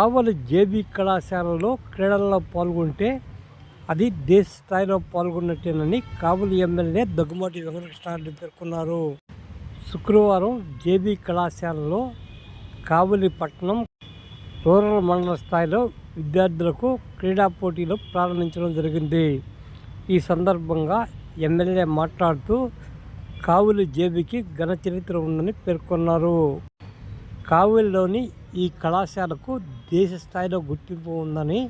కావలి JB కళాశాలలో క్రీడల్లో పాల్గొంటే అది దేశ స్థాయిలో పాల్గొన్నట్టేనని కావలి ఎమ్మెల్యే దగ్గుమాటి వెంకటకృష్ణారెడ్డి పేర్కొన్నారు. శుక్రవారం జేబీ కళాశాలలో కావలి పట్టణం రూరల్ మండల స్థాయిలో విద్యార్థులకు క్రీడా పోటీలు ప్రారంభించడం జరిగింది. ఈ సందర్భంగా ఎమ్మెల్యే మాట్లాడుతూ కావులి జేబీకి ఘన చరిత్ర ఉందని పేర్కొన్నారు. కావులిలోని ఈ కళాశాలకు దేశ స్థాయిలో గుర్తింపు ఉందని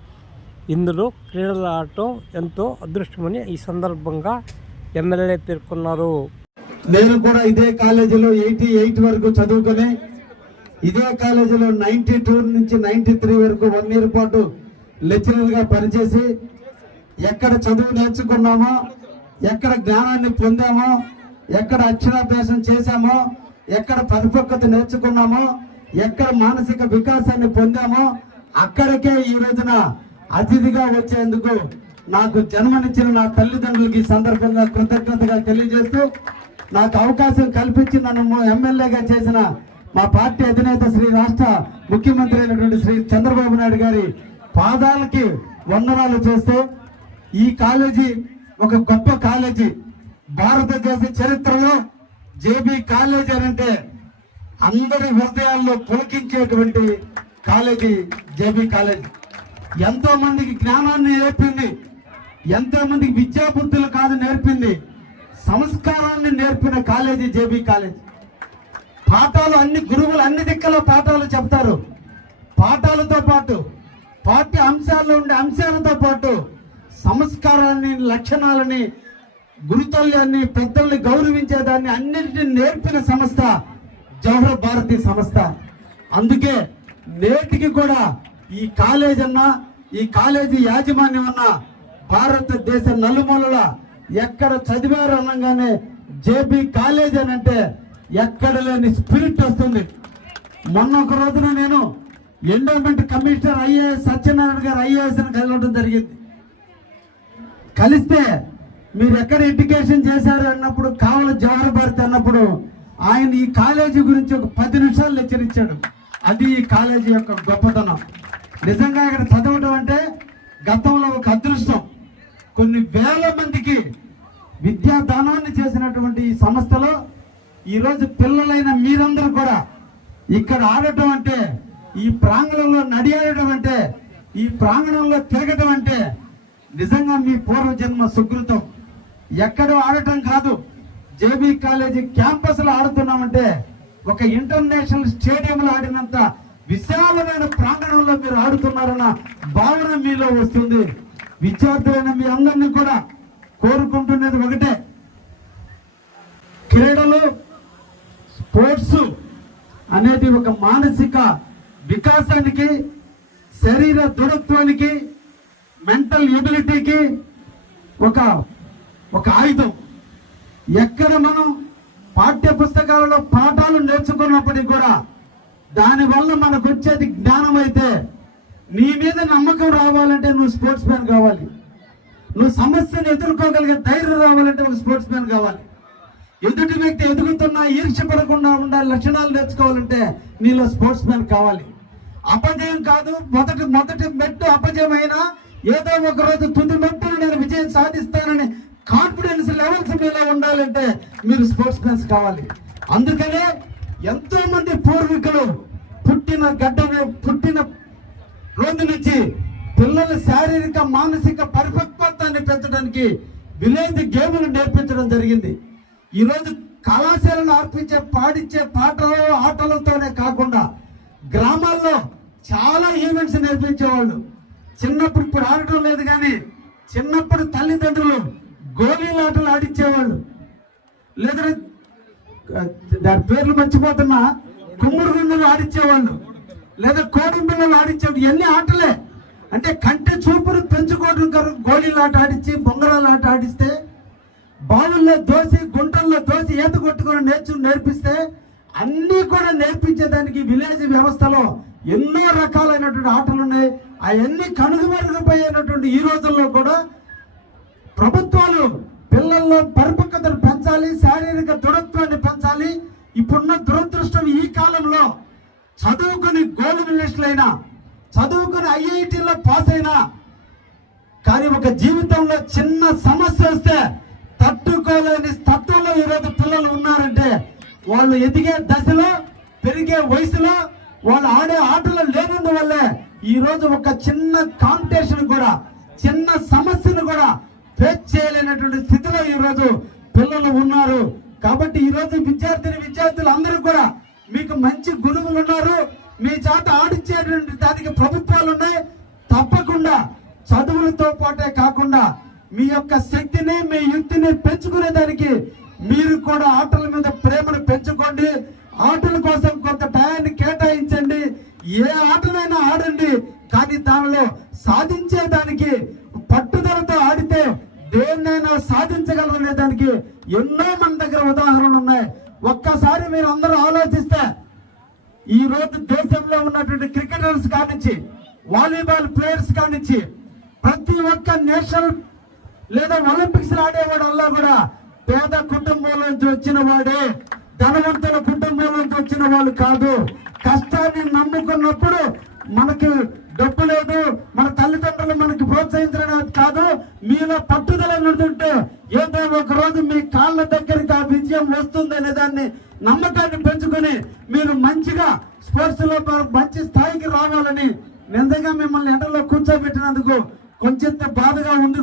ఇందులో క్రీడలు ఆడటం ఎంతో అదృష్టమని ఈ సందర్భంగా ఎమ్మెల్యే పేర్కొన్నారు. నేను కూడా ఇదే కాలేజీలో ఎయిటీ ఎయిట్ వరకు చదువుకొని ఇదే కాలేజీలో నైన్టీ టూ నుంచి నైన్టీ త్రీ వరకు వన్ ఇయర్ పాటు లెక్చరర్గా పనిచేసి ఎక్కడ చదువు నేర్చుకున్నామో ఎక్కడ జ్ఞానాన్ని పొందామో ఎక్కడ అక్షరాభ్యాసం చేశామో ఎక్కడ పరిపక్వత నేర్చుకున్నామో ఎక్కడ మానసిక వికాసాన్ని పొందామో అక్కడికే ఈ రోజున అతిథిగా వచ్చేందుకు నాకు జన్మనిచ్చిన నా తల్లిదండ్రులకి సందర్భంగా కృతజ్ఞతగా తెలియజేస్తూ నాకు అవకాశం కల్పించి నన్ను ఎమ్మెల్యేగా చేసిన మా పార్టీ అధినేత శ్రీ రాష్ట్ర ముఖ్యమంత్రి అయినటువంటి శ్రీ చంద్రబాబు నాయుడు గారి పాదాలకి వందనాలు చేస్తూ ఈ కాలేజీ ఒక గొప్ప కాలేజీ. భారతదేశ చరిత్రలో జేబీ కాలేజీ అంటే అందరి హృదయాల్లో పులకించేటువంటి కాలేజీ జేబీ కాలేజీ. ఎంతో మందికి జ్ఞానాన్ని నేర్పింది. ఎంతో మందికి విద్యాబుద్ధులు కాదు నేర్పింది. సంస్కారాన్ని నేర్పిన కాలేజీ జేబీ కాలేజీ. పాఠాలు అన్ని గురువులు అన్ని దిక్కల పాఠాలు చెప్తారు. పాఠాలతో పాటు పాఠ్య అంశాల్లో ఉండే అంశాలతో పాటు సంస్కారాన్ని లక్షణాలని గురుతల్యాన్ని పెద్దల్ని గౌరవించేదాన్ని అన్నింటినీ నేర్పిన సంస్థ జవహర్ భారతి సంస్థ. అందుకే నేటికి కూడా ఈ కాలేజ్ అన్న ఈ కాలేజీ యాజమాన్యం అన్న భారతదేశ నలుమూలల ఎక్కడ చదివారు అనగానే జేబీ కాలేజ్ అని అంటే ఎక్కడ లేని స్పిరిట్ వస్తుంది. మొన్న ఒక రోజున నేను ఎండోమెంట్ కమిషనర్ ఐఏఎస్ సత్యనారాయణ గారు ఐఏఎస్ అని కలవడం జరిగింది. కలిస్తే మీరు ఎక్కడ ఎడ్యుకేషన్ చేశారు అన్నప్పుడు కావల జవహర్ భారతి అన్నప్పుడు ఆయన ఈ కాలేజీ గురించి ఒక పది నిమిషాలు హెచ్చరించాడు అది ఈ కాలేజీ యొక్క గొప్పతనం. నిజంగా ఇక్కడ చదవడం అంటే గతంలో ఒక అదృష్టం. కొన్ని వేల మందికి విద్యాదానాన్ని చేసినటువంటి ఈ సంస్థలో ఈరోజు పిల్లలైన మీరందరూ కూడా ఇక్కడ ఆడటం అంటే ఈ ప్రాంగణంలో నడియాడటం అంటే ఈ ప్రాంగణంలో తిరగటం అంటే నిజంగా మీ పూర్వజన్మ సుకృతం. ఎక్కడో ఆడటం కాదు. జేబీ కాలేజీ క్యాంపస్లో ఆడుతున్నామంటే ఒక ఇంటర్నేషనల్ స్టేడియంలో ఆడినంత విశాలమైన ప్రాంగణంలో మీరు ఆడుతున్నారన్న భావన మీలో వస్తుంది. విద్యార్థులైన మీ అందరినీ కూడా కోరుకుంటున్నది ఒకటే. క్రీడలు స్పోర్ట్స్ అనేది ఒక మానసిక వికాసానికి శరీర దృఢత్వానికి మెంటల్ ఎబిలిటీకి ఒక ఒక ఆయుధం. ఎక్కడ మనం పాఠ్య పుస్తకాలలో పాఠాలు నేర్చుకున్నప్పటికీ కూడా దానివల్ల మనకు వచ్చేది జ్ఞానం అయితే నీ మీద నమ్మకం రావాలంటే నువ్వు స్పోర్ట్స్ మ్యాన్ కావాలి. నువ్వు సమస్యను ఎదుర్కోగలిగే ధైర్యం రావాలంటే ఒక స్పోర్ట్స్ మ్యాన్ కావాలి. ఎదుటి వ్యక్తి ఎదుగుతున్నా ఈర్ష్య పడకుండా ఉండాలి లక్షణాలు నేర్చుకోవాలంటే నీలో స్పోర్ట్స్ మ్యాన్ కావాలి. అపజయం కాదు మొదటి మొదటి మెట్టు అపజయం అయినా ఏదో ఒక రోజు తుది మెట్టును నేను విజయం సాధిస్తానని కాన్ఫిడెన్స్ లెవెల్స్ మీలో ఉండాలంటే మీరు స్పోర్ట్స్ మ్యాన్స్ కావాలి. అందుకనే ఎంతో మంది పూర్వీకులు పుట్టిన గడ్డని పుట్టిన రోజు నుంచి పిల్లల శారీరక మానసిక పరిపక్వతాన్ని పెంచడానికి విలేజ్ గేములు నేర్పించడం జరిగింది. ఈరోజు కళాశాలను అర్పించే పాడించే పాటలు ఆటలతోనే కాకుండా గ్రామాల్లో చాలా ఈవెంట్స్ నేర్పించేవాళ్ళు. చిన్నప్పుడు ఇప్పుడు ఆడటం లేదు కానీ చిన్నప్పుడు తల్లిదండ్రులు గోళీలాటలు ఆటలు ఆడించేవాళ్ళు. లేదా దాని పేర్లు మర్చిపోతున్నా కుమ్ముడు గుండెలు ఆడించేవాళ్ళు. లేదా కోడి పిల్లలు ఆడించేవాళ్ళు. ఇవన్నీ ఆటలే. అంటే కంటి చూపును పెంచుకోవడం కొరకు గోళీలు ఆట ఆడించి బొంగరాలు ఆట ఆడిస్తే బావుల్లో దోసి గుంటల్లో దోసి ఈత కొట్టుకొని నేర్చు నేర్పిస్తే అన్నీ కూడా నేర్పించేదానికి విలేజ్ వ్యవస్థలో ఎన్నో రకాలైనటువంటి ఆటలు ఉన్నాయి అవన్నీ కనుగమరుగుపోయినటువంటి ఈ రోజుల్లో కూడా ప్రభుత్వాలు పిల్లల్లో పరిపక్వతను పెంచాలి శారీరక దృఢత్వాన్ని పెంచాలి. ఇప్పుడున్న దురదృష్టం ఈ కాలంలో చదువుకుని గోల్డ్ మెడలిస్టులైన చదువుకుని ఐఐటీలో పాస్ అయినా కానీ ఒక జీవితంలో చిన్న సమస్య వస్తే తట్టుకోలేని తత్వంలో ఈరోజు పిల్లలు ఉన్నారంటే వాళ్ళు ఎదిగే దశలో పెరిగే వయసులో వాళ్ళు ఆడే ఆటలు లేనందువల్లే ఈరోజు ఒక చిన్న కాంపిటీషన్ కూడా చిన్న సమస్యను కూడా ఫేస్ చేయలేనటువంటి స్థితిలో ఈరోజు పిల్లలు ఉన్నారు. కాబట్టి ఈ రోజు విద్యార్థిని విద్యార్థులు అందరూ కూడా మీకు మంచి గురువులు ఉన్నారు. మీ చేత ఆడిచ్చేటువంటి దానికి ప్రభుత్వాలు ఉన్నాయి. తప్పకుండా చదువులతో పాటే కాకుండా మీ యొక్క శక్తిని మీ యుక్తిని పెంచుకునే దానికి మీరు కూడా ఆటల మీద ప్రేమను పెంచుకోండి. ఆటల కోసం కొంత టయాన్ని కేటాయించండి. ఏ ఆటనైనా ఆడండి. కానీ దానిలో సాధించే దానికి పట్టుదలతో ఆడితే దేన్నైనా సాధించగలరనే దానికి ఎన్నో మన దగ్గర ఉదాహరణలు ఉన్నాయి. ఒక్కసారి మీరు అందరూ ఆలోచిస్తే ఈ రోజు దేశంలో ఉన్నటువంటి క్రికెటర్స్ కానించి వాలీబాల్ ప్లేయర్స్ కానించి ప్రతి ఒక్క నేషనల్ లేదా ఒలింపిక్స్ ఆడేవాడల్లా కూడా పేద కుటుంబం నుంచి వచ్చిన వాడే ధనవంతుల కుటుంబం నుంచి వచ్చిన వాళ్ళు కాదు. కష్టాన్ని నమ్ముకున్నప్పుడు మనకి డబ్బు లేదు. మన తల్లిదండ్రులు మనకి ప్రోత్సహించడం కాదు మీలో పట్టుదల ఉంటుంటే ఏదో ఒక రోజు మీ కాళ్ళ దగ్గరికి ఆ విజయం వస్తుంది అనే దాన్ని నమ్మకాన్ని పెంచుకొని మీరు మంచిగా స్పోర్ట్స్లో మంచి స్థాయికి రావాలని నిజంగా మిమ్మల్ని ఎండలో కూర్చోబెట్టినందుకు కొంచెంత బాధగా ఉంది.